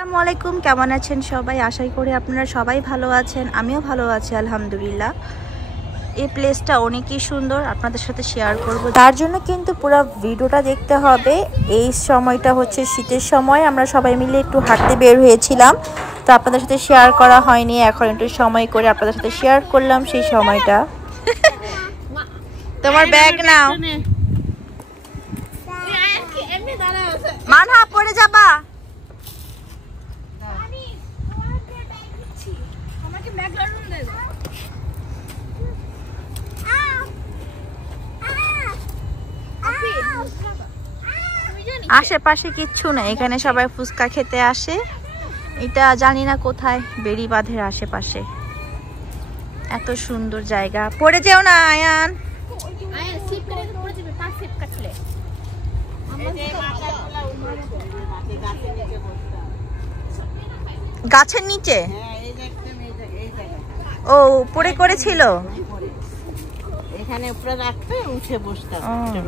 আসসালামু আলাইকুম, কেমন আছেন সবাই? আশা করি আপনারা সবাই ভালো আছেন। আমিও ভালো আছি আলহামদুলিল্লাহ। এই প্লেসটা অনেকই সুন্দর, আপনাদের সাথে শেয়ার করব। তার জন্য কিন্তু পুরো ভিডিওটা দেখতে হবে। এই সময়টা হচ্ছে শীতের সময়, আমরা সবাই মিলে একটু হাঁটতে বের হয়েছিলাম, তো আপনাদের সাথে শেয়ার করা হয়নি। এখন একটু সময় করে আপনাদের সাথে শেয়ার করলাম সেই সময়টা। তোমার ব্যাগ নাও, মানহা পড়ে যাবা। আশেপাশে কিচ্ছু না, এখানে সবাই ফুচকা খেতে আসে। এটা জানি না কোথায়, বেড়িবাঁধের আশেপাশে। এত সুন্দর জায়গা। পড়ে যেও না আয়ান। গাছের নিচে ও উপরে করেছিল, এখানে উপরে রাখতে উঠে বসতাম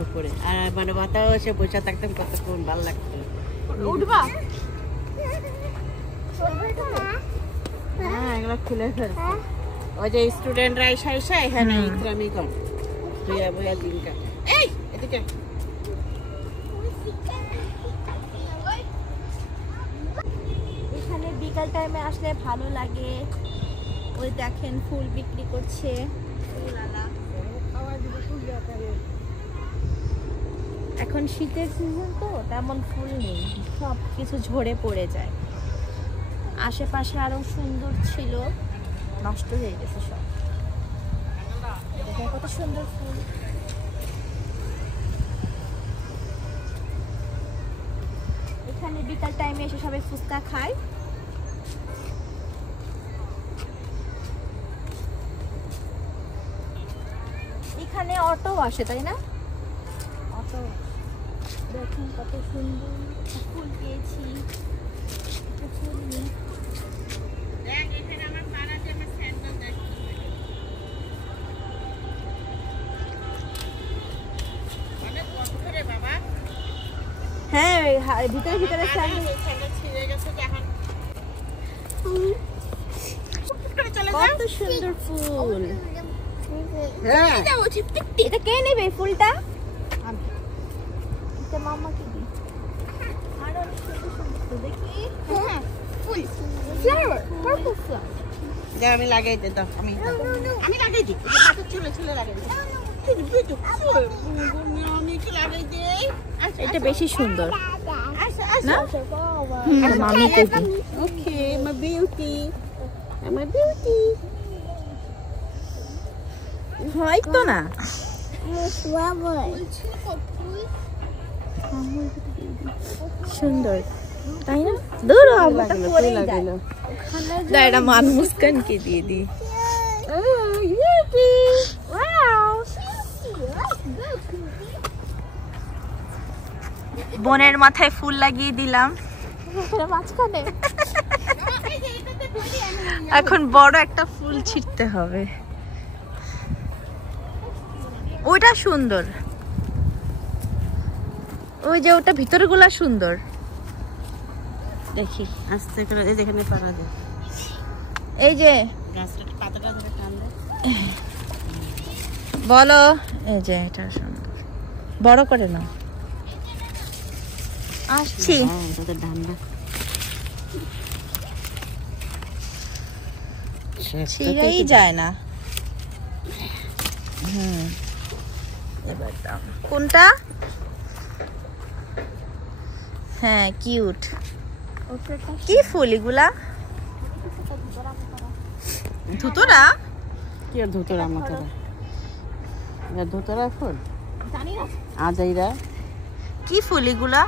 উপরে, আর মানে মাথাও এসে বসে থাকতাম, কতক্ষণ ভালো লাগতো। উঠবা? হ্যাঁ, এগুলো খুলে ফেল। ওই যে স্টুডেন্টরা এসে এখানে ইকরামি কর বইয়া বইয়া দিন কাটে। এই এদিকে এখানে বিকাল টাইমে আসলে ভালো লাগে। ওই দেখেন ফুল বিক্রি করছে। এখন শীতের সিজন তো তেমন ফুল নেই, সব কিছু ঝরে পড়ে যায়। আশেপাশে আরো সুন্দর ছিল, নষ্ট হয়ে গেছে সব। দেখেন কত সুন্দর ফুল। এখানে বিকাল টাইমে এসে সবাই ফুচকা খায়। এখানে অটো আসে, তাই না? অটো দেখুন কত সুন্দর ফুল পেয়েছি। হ্যাঁ, ভিতরে ভিতরে কত সুন্দর ফুল। এটা কে নেবে ফুলটা? মামাকে দিই। আর অনেক সুন্দর সুন্দর ফুল দেখি। ফুল ফ্লাওয়ার, পার্পল ফ্লাওয়ার। আমি লাগাই দে দাও, আমি লাগাই দিই। হাতে চুলে লাগাই দিই। এটা বেশি সুন্দর না? মামিকে দিই। ওকে, my beauty, my beauty. হয় তো না? সুন্দর তাই না? দূর আবারটা পরেই যায়। দাঁড়া মান মুস্কানকে দিয়ে দিই। বোনের মাথায় ফুল লাগিয়ে দিলাম। এখন বড় একটা ফুল ছিঁড়তে হবে। ওইটা সুন্দর, ওই যে ওটা ভিতরে গুলা সুন্দর। দেখি আস্তে করে, এই যেখানে পারা যায়, এই যে গাছটা পাতাটা ধরে টানলে বলো। এই যে এটা সুন্দর, বড় করে নাও। আসছি। তাদের ধান্দা ছিঁড়াই যায় না। এবার দাও কোনটা? হ্যাঁ, কিউট। কি ফুল এগুলা? ধুতরা? কি আর ধুতরা মাথারা? এটা ধুতরা ফুল জানি না। আজাইরা কি ফুল এগুলা?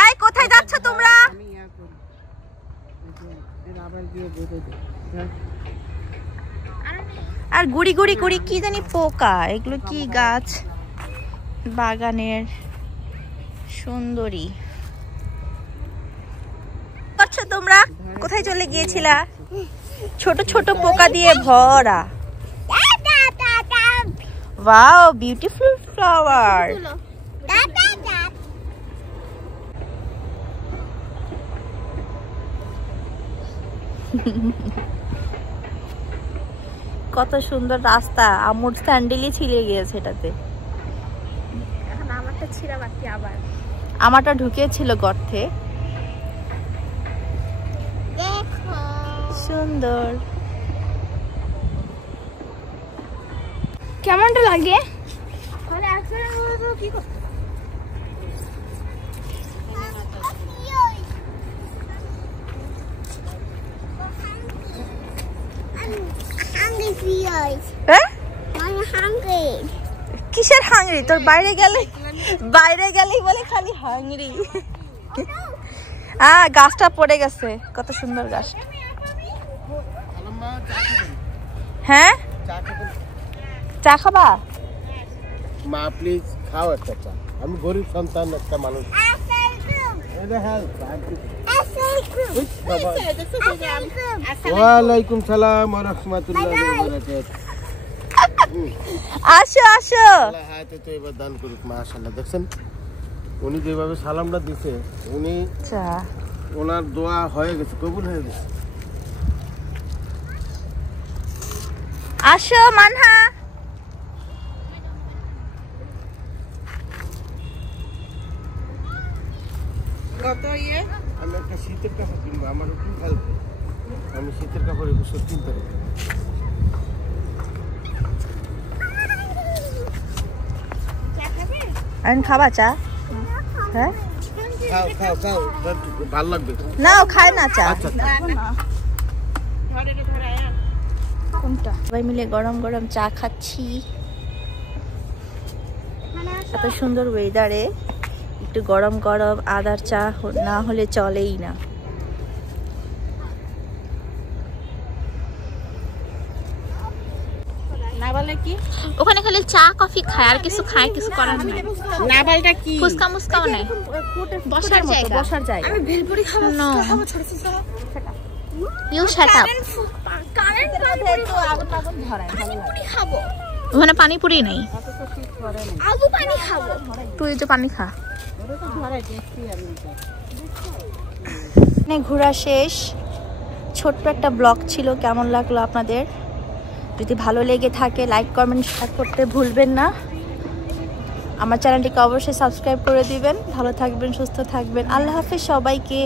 আয়, কোথায় যাচ্ছ তোমরা? আমি ইয়া করি, রাবার দিয়ে বেঁধে দিই। আর গুড়ি গুড়ি গুড়ি কি জানি পোকা। এগুলো কি গাছ? বাগানের সুন্দরী। করছো তোমরা? কোথায় চলে গিয়েছিলা? ছোট ছোট পোকা দিয়ে ভরা। Wow, beautiful flower. কত সুন্দর রাস্তা, আমুর স্যান্ডেলই ছিলে গিয়েছে এটাতে। এখন আমারটা ছিঁড়া বাকি আবার। আমারটা ঢুকেছিল গর্তে। দেখো সুন্দর। কেমনটা লাগে? তাহলে একসাথে কি করতে? হ্যাঁ? I'm hungry. কিসের হাংরি? তোর বাইরে গেলেই বলে খালি হাংরি। গাছটা পড়ে গেছে, কত সুন্দর গাছটা। হ্যাঁ, চা খাবা? মা প্লিজ খাও একটা চা, আমি গরিব সন্তান একটা মানুষ। ওয়ালাইকুম সালাম ওয়া রাহমাতুল্লাহি ওয়া বারাকাতুহু। আসো আসো। আল্লাহ হায়াতে তো এবার দান করুক। মাশাআল্লাহ, দেখছেন উনি যেভাবে সালামটা দিছে, উনি চা। ওনার দোয়া হয়ে গেছে, কবুল হয়ে গেছে। আসো মানহা। কত ইয়ে? আমি একটা শীতের কাপড় কিনবো, আমার খুব হেল্প। আমি শীতের কাপড় এবছর কিনতে পারি। খাবা চা? হ্যাঁ, খাও খাও খাও, ভালো লাগবে। নাও, খায় না চা। আচ্ছা কোনটা? সবাই মিলে গরম গরম চা খাচ্ছি। এত সুন্দর ওয়েদারে একটু গরম গরম আদার চা না হলে চলেই না। নাবালে কি? ওখানে খালি চা কফি খায়, আর কিছু খায়, কিছু করার নাই। নাবালটা কি? ফুচকা মুস্কাও নাই, বসার জায়গা। বসার জায়গা। আমি ভেলপুরি খাবো। No, you shut up. Panipuri খাবো। ওখানে পানিপুরি নেই। আলু পানি খাবো। তুই তো পানি খা। ঘোরা শেষ। ছোট্ট একটা ব্লগ ছিল, কেমন লাগলো আপনাদের? যদি ভালো লেগে থাকে লাইক কমেন্ট শেয়ার করতে ভুলবেন না। আমার চ্যানেলটিকে অবশ্যই সাবস্ক্রাইব করে দিবেন। ভালো থাকবেন, সুস্থ থাকবেন। আল্লাহ হাফেজ সবাইকে।